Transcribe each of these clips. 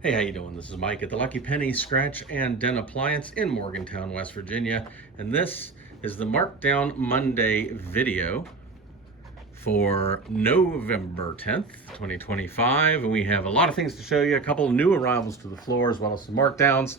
Hey, how you doing? This is Mike at the Lucky Penny Scratch and Dent Appliance in Morgantown, West Virginia. And this is the Markdown Monday video for November 10th, 2025. And we have a lot of things to show you, a couple of new arrivals to the floor as well as some markdowns.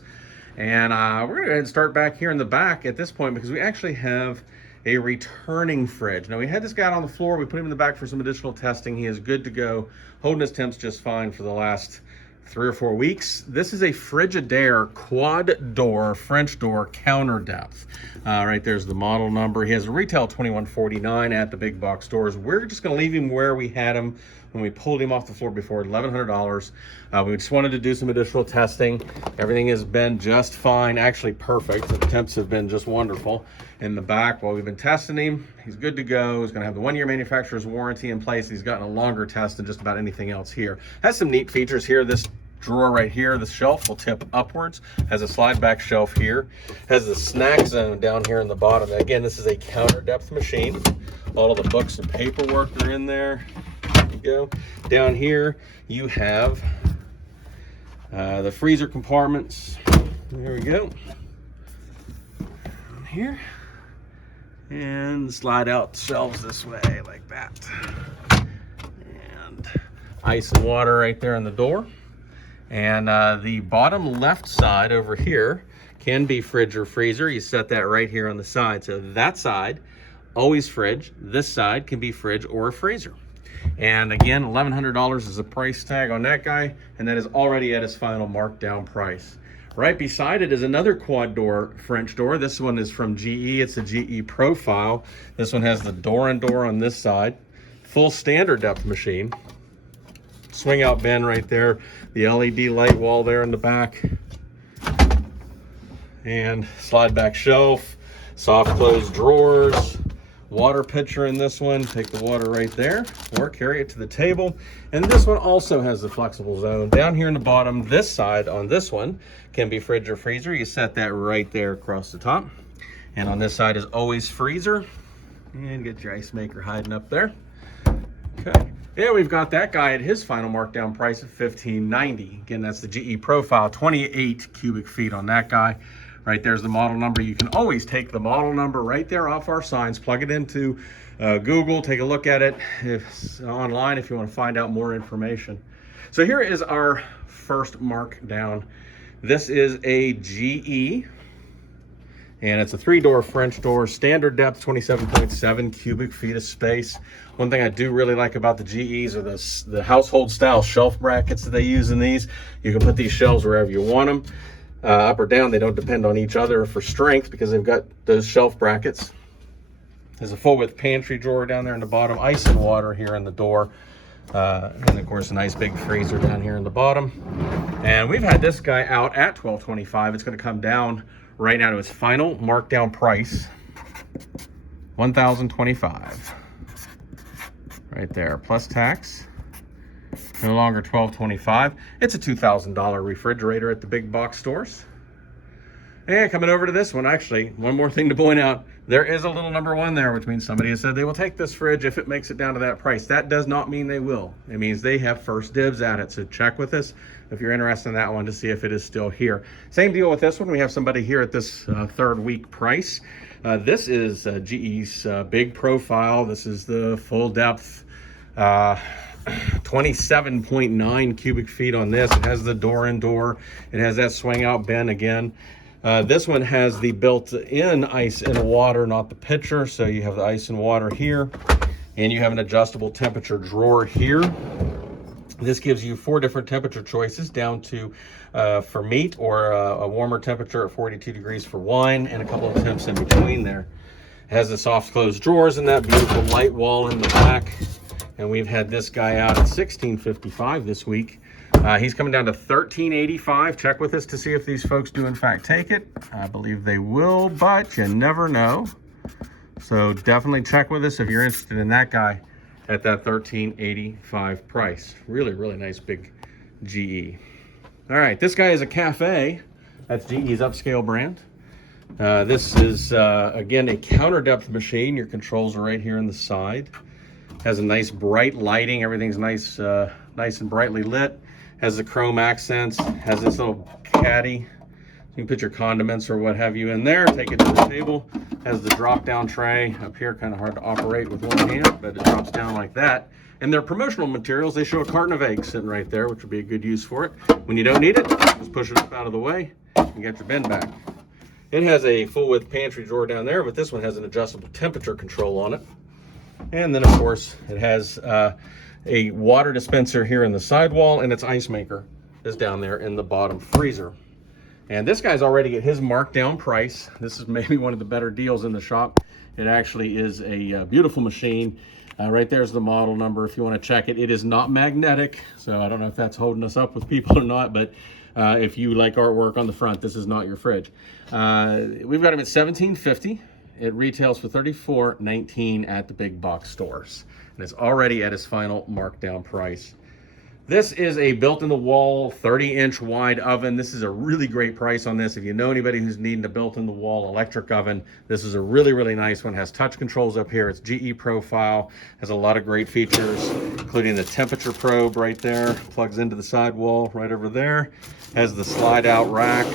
And we're gonna go ahead and start back here in the back at this point because we actually have a returning fridge. Now we had this guy out on the floor, we put him in the back for some additional testing. He is good to go, holding his temps just fine for the last 3 or 4 weeks. This is a Frigidaire quad door French door counter depth. Right there's the model number. He has a retail $21.49 at the big box stores. We're just going to leave him where we had him when we pulled him off the floor before, $1,100. We just wanted to do some additional testing. Everything has been just fine, actually perfect. The temps have been just wonderful. In the back, while we've been testing him, he's good to go. He's going to have the 1-year manufacturer's warranty in place. He's gotten a longer test than just about anything else here. Has some neat features here. This drawer right here, the shelf will tip upwards, has a slide back shelf here, has the snack zone down here in the bottom. Again, this is a counter depth machine. All of the books and paperwork are in there. There you go. Down here you have the freezer compartments. There we go. Down here, and slide out shelves this way like that, and ice and water right there in the door. And the bottom left side over here can be fridge or freezer. You set that right here on the side. So that side, always fridge. This side can be fridge or freezer. And again, $1,100 is a price tag on that guy, and that is already at his final markdown price. Right beside it is another quad door French door. This one is from GE. It's a GE profile. This one has the door and door on this side. Full standard depth machine. Swing out bin right there, the LED light wall there in the back, and slide back shelf, soft close drawers, water pitcher in this one. Take the water right there or carry it to the table. And this one also has the flexible zone down here in the bottom. This side on this one can be fridge or freezer. You set that right there across the top, and on this side is always freezer. And get your ice maker hiding up there. Okay. Yeah, we've got that guy at his final markdown price of $1,590. Again, that's the GE profile, 28 cubic feet on that guy. Right there's the model number. You can always take the model number right there off our signs, plug it into Google, take a look at it online if you want to find out more information. So here is our first markdown. This is a GE, and it's a 3-door French door, standard depth, 27.7 cubic feet of space. One thing I do really like about the GEs are the household style shelf brackets that they use in these. You can put these shelves wherever you want them, up or down. They don't depend on each other for strength because they've got those shelf brackets. There's a full width pantry drawer down there in the bottom, ice and water here in the door, and of course a nice big freezer down here in the bottom. And we've had this guy out at $1,225. It's going to come down right now to its final markdown price, $1,025. Right there, plus tax. No longer $1,225. It's a $2,000 refrigerator at the big box stores. And coming over to this one, actually, one more thing to point out. There is a little number 1 there, which means somebody has said they will take this fridge if it makes it down to that price. That does not mean they will. It means they have first dibs at it. So check with us if you're interested in that one to see if it is still here. Same deal with this one. We have somebody here at this 3rd week price. This is GE's big profile. This is the full depth, 27.9 cubic feet on this. It has the door and door. It has that swing out bin again. This one has the built-in ice and water, not the pitcher. So you have the ice and water here, and you have an adjustable temperature drawer here. This gives you 4 different temperature choices down to for meat, or a warmer temperature at 42 degrees for wine, and a couple of temps in between there. It has the soft closed drawers and that beautiful light wall in the back. And we've had this guy out at $1,655 this week. He's coming down to $1,385. Check with us to see if these folks do in fact take it. I believe they will, but you never know. So definitely check with us if you're interested in that guy at that $1,385 price. Really, really nice big GE. All right, this guy is a cafe. That's GE's upscale brand. This is, again, a counter depth machine. Your controls are right here on the side. Has a nice bright lighting. Everything's nice, nice and brightly lit. Has the chrome accents, has this little caddy. You can put your condiments or what have you in there, take it to the table. Has the drop down tray up here, kind of hard to operate with one hand, but it drops down like that. And their promotional materials, they show a carton of eggs sitting right there, which would be a good use for it. When you don't need it, just push it up out of the way and get your bin back. It has a full width pantry drawer down there, but this one has an adjustable temperature control on it. And then of course it has a water dispenser here in the sidewall, and its ice maker is down there in the bottom freezer. And this guy's already at his markdown price. This is maybe one of the better deals in the shop. It actually is a beautiful machine. Right there's the model number if you want to check it. It is not magnetic, so I don't know if that's holding us up with people or not, but if you like artwork on the front, this is not your fridge. We've got them at $17.50. It retails for $34.19 at the big box stores. And it's already at its final markdown price. This is a built-in-the-wall 30-inch wide oven. This is a really great price on this. If you know anybody who's needing a built-in-the-wall electric oven, this is a really, really nice one. It has touch controls up here. It's GE profile, has a lot of great features, including the temperature probe right there. Plugs into the sidewall right over there. Has the slide-out rack.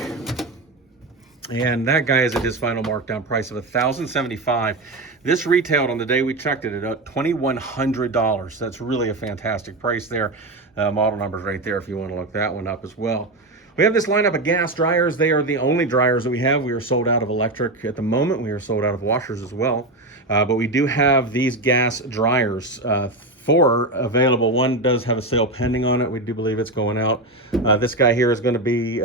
And that guy is at his final markdown price of $1,075. This retailed on the day we checked it at $2,100. That's really a fantastic price there. Model number's right there if you want to look that one up as well. We have this lineup of gas dryers. They are the only dryers that we have. We are sold out of electric at the moment. We are sold out of washers as well. But we do have these gas dryers. 4 available. One does have a sale pending on it. We do believe it's going out. This guy here is going to be,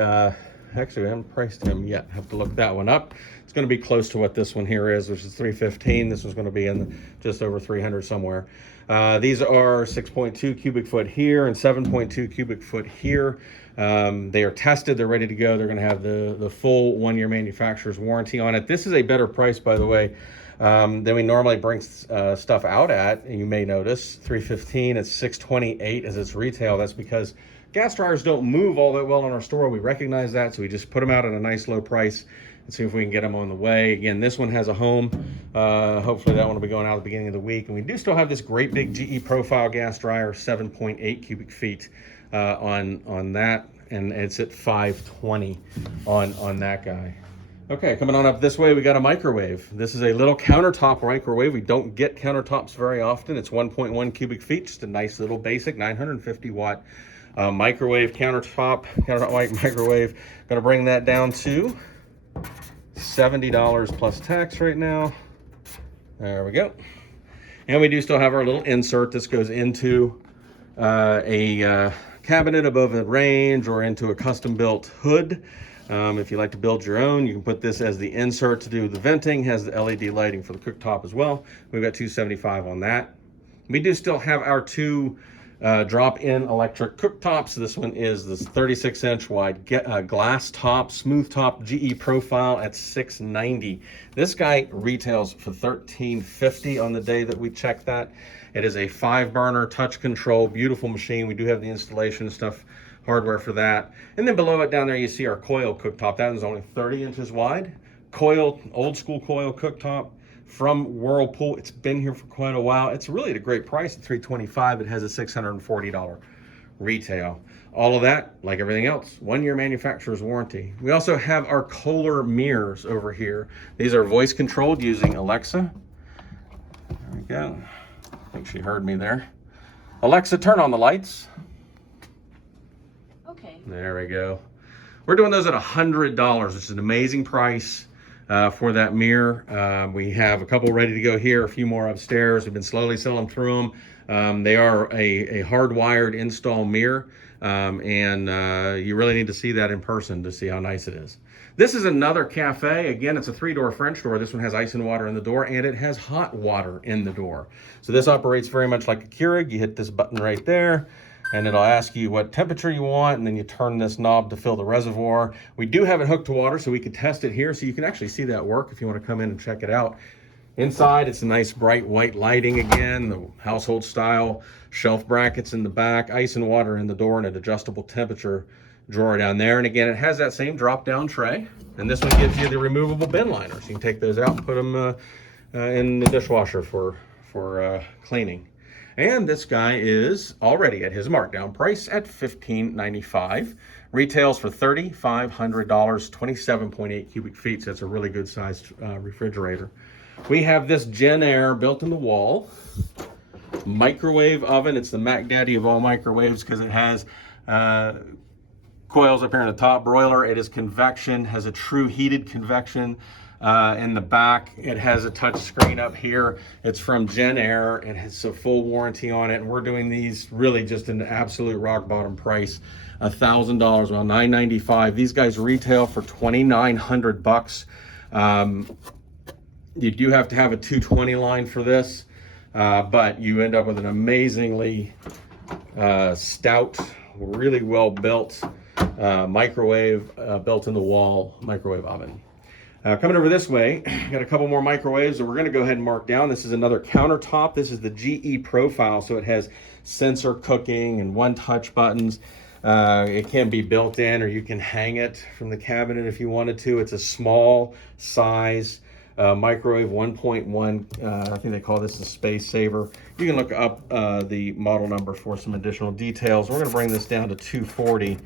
actually we haven't priced him yet. Have to look that one up. It's going to be close to what this one here is, which is $315. This one's going to be in just over $300 somewhere. These are 6.2 cubic foot here and 7.2 cubic foot here. They are tested. They're ready to go. They're going to have the full 1-year manufacturer's warranty on it. This is a better price, by the way, than we normally bring stuff out at. And you may notice $315. It's $628 as its retail. That's because gas dryers don't move all that well in our store. We recognize that, so we just put them out at a nice low price and see if we can get them on the way. Again, this one has a home. Hopefully that one will be going out at the beginning of the week. And we do still have this great big GE profile gas dryer, 7.8 cubic feet on that, and it's at $520 on that guy. Okay, coming on up this way, we got a microwave. This is a little countertop microwave. We don't get countertops very often. It's 1.1 cubic feet, just a nice little basic 950 watt microwave countertop microwave. Gonna bring that down to $70 plus tax right now. There we go. And we do still have our little insert. This goes into a cabinet above a range or into a custom built hood. If you like to build your own, you can put this as the insert to do the venting. Has the LED lighting for the cooktop as well. We've got $275 on that. We do still have our 2 drop-in electric cooktops. This one is this 36-inch wide glass top, smooth top GE profile at $690. This guy retails for $1350 on the day that we checked that. It is a 5-burner touch control, beautiful machine. We do have the installation stuff, hardware for that. And then below it down there, you see our coil cooktop. That is only 30 inches wide. Coil, old school coil cooktop from Whirlpool. It's been here for quite a while. It's really at a great price at $325. It has a $640 retail. All of that, like everything else, 1-year manufacturer's warranty. We also have our Kohler mirrors over here. These are voice controlled using Alexa. There we go. I think she heard me there. Alexa, turn on the lights. Okay. There we go. We're doing those at $100, which is an amazing price. For that mirror. We have a couple ready to go here, a few more upstairs. We've been slowly selling through them. They are a hardwired install mirror, and you really need to see that in person to see how nice it is. This is another cafe. Again, it's a 3-door French door. This one has ice and water in the door, and it has hot water in the door. So this operates very much like a Keurig. You hit this button right there, and it'll ask you what temperature you want, and then you turn this knob to fill the reservoir. We do have it hooked to water, so we can test it here, so you can actually see that work if you want to come in and check it out. Inside, it's a nice bright white lighting again, the household style shelf brackets in the back, ice and water in the door, and an adjustable temperature drawer down there. And again, it has that same drop-down tray, and this one gives you the removable bin liners. You can take those out and put them in the dishwasher for cleaning. And this guy is already at his markdown price at $15.95. Retails for $3,500, 27.8 cubic feet. So that's a really good sized refrigerator. We have this Gen Air built in the wall microwave oven. It's the Mac Daddy of all microwaves because it has coils up here in the top, broiler. It is convection, has a true heated convection in the back. It has a touch screen up here. It's from Gen Air. It has a full warranty on it. And we're doing these really just an absolute rock bottom price, $1,000, well, $995. These guys retail for $2,900. You do have to have a 220 line for this, but you end up with an amazingly stout, really well built microwave, built in the wall microwave oven. Coming over this way, got a couple more microwaves that we're going to go ahead and mark down. This is another countertop. This is the GE profile, so it has sensor cooking and one-touch buttons. It can be built in, or you can hang it from the cabinet if you wanted to. It's a small size microwave, 1.1. I think they call this a space saver. You can look up the model number for some additional details. We're going to bring this down to 240.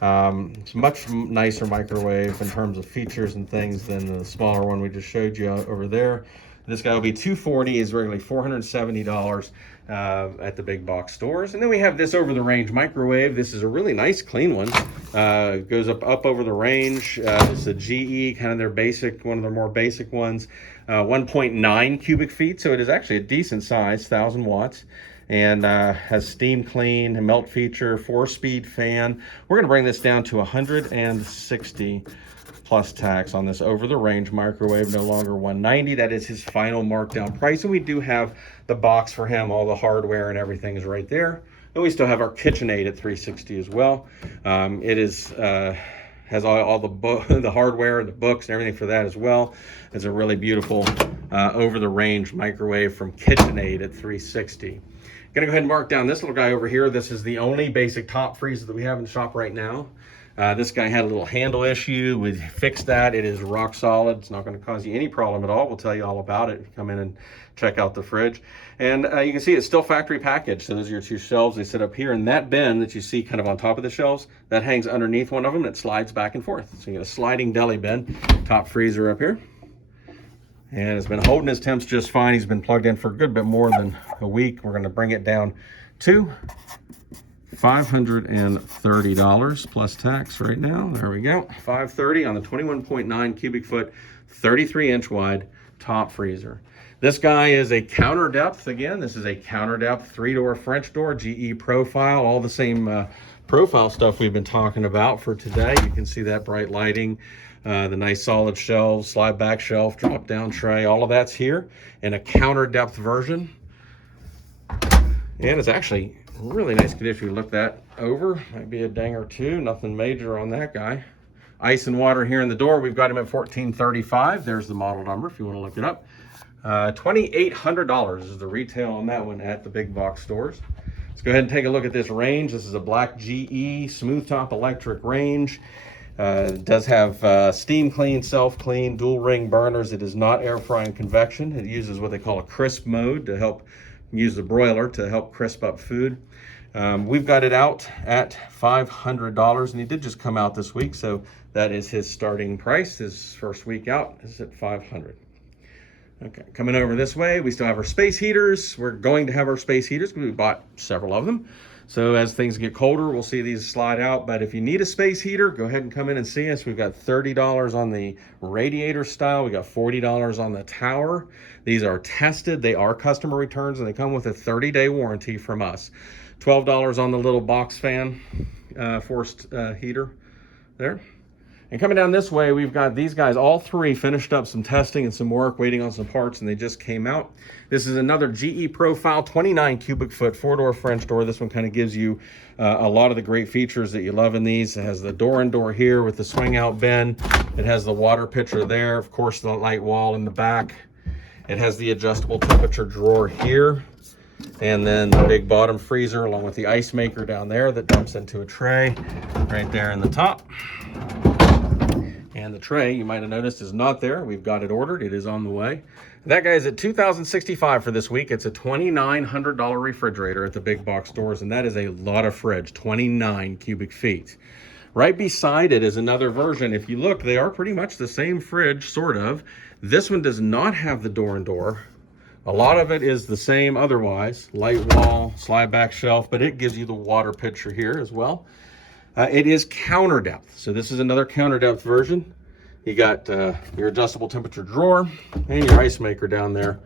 It's a much nicer microwave in terms of features and things than the smaller one we just showed you over there. This guy will be $240. Is regularly $470 at the big box stores. And then we have this over the range microwave. This is a really nice clean one. It goes up over the range. It's a GE, kind of their basic, one of their more basic ones. 1.9 cubic feet, so it is actually a decent size, 1,000 watts. And has steam clean, a melt feature, 4-speed fan. We're gonna bring this down to 160 plus tax on this over the range microwave, no longer 190. That is his final markdown price. And we do have the box for him, all the hardware and everything is right there. And we still have our KitchenAid at 360 as well. It is has all the hardware and the books and everything for that as well. It's a really beautiful over the range microwave from KitchenAid at 360. Gonna go ahead and mark down this little guy over here. This is the only basic top freezer that we have in the shop right now. This guy had a little handle issue. We fixed that. It is rock solid. It's not going to cause you any problem at all. We'll tell you all about it if you come in and check out the fridge. And you can see it's still factory packaged. So those are your two shelves. They sit up here. And that bin that you see kind of on top of the shelves, that hangs underneath one of them and it slides back and forth. So you get a sliding deli bin, top freezer up here. And it's been holding his temps just fine. He's been plugged in for a good bit more than a week. We're going to bring it down to $530 plus tax right now. There we go. $530 on the 21.9 cubic foot, 33-inch wide top freezer. This guy is a counter depth. Again, this is a counter depth 3-door French door, GE profile, all the same profile stuff we've been talking about for today. You can see that bright lighting. The nice solid shelves, slide back shelf, drop down tray, all of that's here in a counter depth version. And it's actually really nice condition. You look that over, might be a ding or two, nothing major on that guy. Ice and water here in the door. We've got him at $1435. There's the model number if you want to look it up. $2,800 is the retail on that one at the big box stores. Let's go ahead and take a look at this range. This is a black GE smooth top electric range. It does have steam clean, self clean, dual ring burners. It is not air frying convection. It uses what they call a crisp mode to help use the broiler to help crisp up food. We've got it out at $500, and he did just come out this week, so that is his starting price. His first week out is at $500. Okay, coming over this way, we still have our space heaters. We're going to have our space heaters because we bought several of them. So as things get colder, we'll see these slide out. But if you need a space heater, go ahead and come in and see us. We've got $30 on the radiator style. We got $40 on the tower. These are tested. They are customer returns, and they come with a 30-day warranty from us. $12 on the little box fan forced heater there. And coming down this way, we've got these guys, all three finished up some testing and some work, waiting on some parts, and they just came out. This is another GE profile, 29 cubic foot, 4-door French door. This one kind of gives you a lot of the great features that you love in these. It has the door here with the swing out bin. It has the water pitcher there, of course, the light wall in the back. It has the adjustable temperature drawer here. And then the big bottom freezer along with the ice maker down there that dumps into a tray right there in the top. And the tray, you might have noticed, is not there. We've got it ordered. It is on the way. That guy is at $2,065 for this week. It's a $2,900 refrigerator at the big box stores, and that is a lot of fridge, 29 cubic feet. Right beside it is another version. If you look, they are pretty much the same fridge, sort of. This one does not have the door-and-door. A lot of it is the same otherwise. Light wall, slide back shelf, but it gives you the water pitcher here as well. It is counter depth. So this is another counter depth version. You got your adjustable temperature drawer and your ice maker down there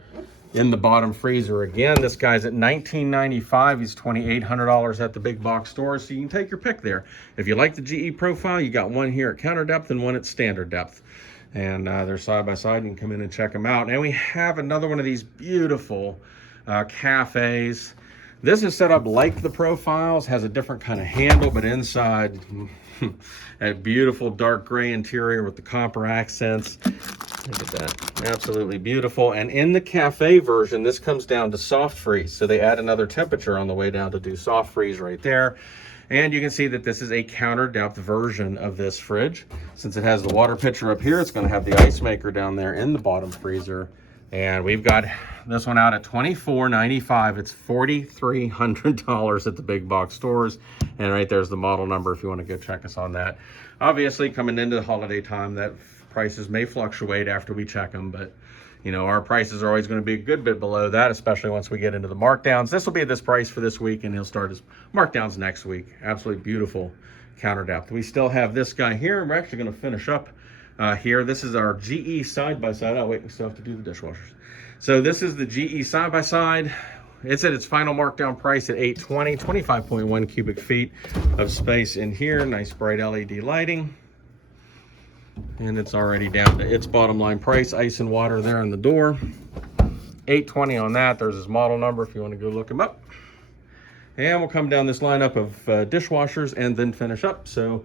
in the bottom freezer. Again, this guy's at $19.95. He's $2,800 at the big box stores. So you can take your pick there. If you like the GE profile, you got one here at counter depth and one at standard depth. And they're side by side. You can come in and check them out. And we have another one of these beautiful cafes. This is set up like the profiles, has a different kind of handle, but inside, a beautiful dark gray interior with the copper accents. Look at that, absolutely beautiful. And in the cafe version, this comes down to soft freeze. So they add another temperature on the way down to do soft freeze right there. And you can see that this is a counter depth version of this fridge. Since it has the water pitcher up here, it's gonna have the ice maker down there in the bottom freezer. And we've got this one out at $24.95. It's $4,300 at the big box stores. And right there's the model number if you want to go check us on that. Obviously, coming into the holiday time, that prices may fluctuate after we check them, but you know, our prices are always going to be a good bit below that, especially once we get into the markdowns. This will be at this price for this week, and he'll start his markdowns next week. Absolutely beautiful counter depth. We still have this guy here, and we're actually going to finish up here. This is our GE side-by-side. Oh wait, we still have to do the dishwashers. So this is the GE side-by-side. It's at its final markdown price at $820, 25.1 cubic feet of space in here. Nice bright LED lighting. And it's already down to its bottom line price. Ice and water there on the door. $820 on that. There's his model number if you want to go look him up. And we'll come down this lineup of dishwashers and then finish up. So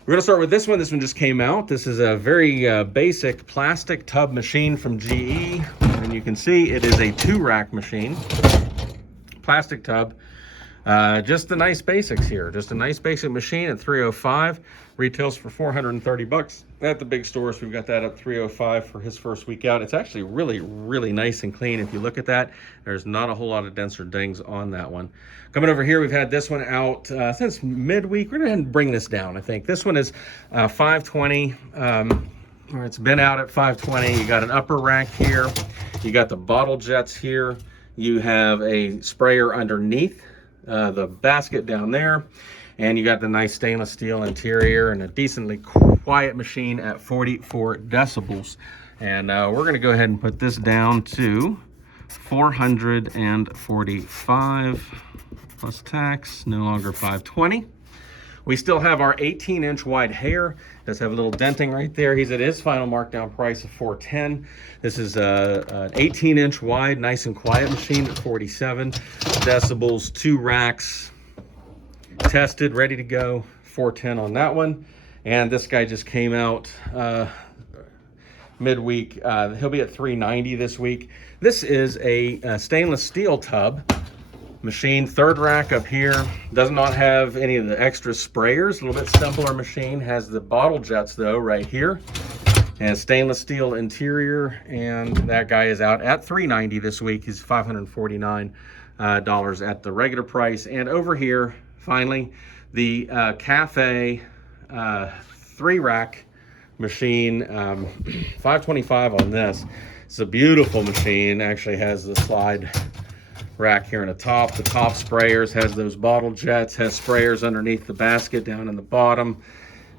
we're going to start with this one. This one just came out. This is a very basic plastic tub machine from GE. And you can see it is a 2-rack machine. Plastic tub. Just the nice basics here. Just a nice basic machine at $305. Retails for $430 at the big stores. We've got that at $305 for his first week out. It's actually really, really nice and clean. If you look at that, there's not a whole lot of dents or dings on that one. Coming over here, we've had this one out since midweek. We're going to bring this down, I think. This one is $520. Or it's been out at $520. You got an upper rack here. You got the bottle jets here. You have a sprayer underneath the basket down there. And you got the nice stainless steel interior and a decently quiet machine at 44 decibels. And we're going to go ahead and put this down to $445 plus tax, no longer $520. We still have our 18-inch wide hair. Does have a little denting right there. He's at his final markdown price of $410. This is an 18-inch wide, nice and quiet machine at 47 decibels, 2 racks, tested, ready to go, $410 on that one. And this guy just came out midweek. He'll be at $390 this week. This is a stainless steel tub machine, 3rd rack up here. Does not have any of the extra sprayers. A little bit simpler machine. Has the bottle jets though right here. And stainless steel interior. And that guy is out at $390 this week. He's $549 at the regular price. And over here, finally, the cafe 3-rack machine, $525 on this. It's a beautiful machine. Actually has the slide rack here in the top. The top sprayers has those bottle jets, has sprayers underneath the basket down in the bottom.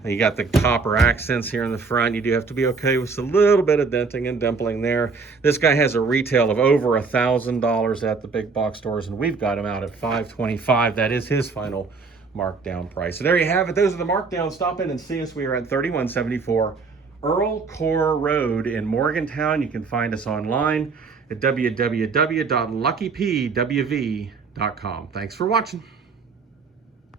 And you got the copper accents here in the front. You do have to be okay with a little bit of denting and dimpling there. This guy has a retail of over $1,000 at the big box stores, and we've got him out at $525. That is his final markdown price. So there you have it. Those are the markdowns. Stop in and see us. We are at 3174 Earl Core Road in Morgantown. You can find us online at www.LuckyPennyWV.com. Thanks for watching.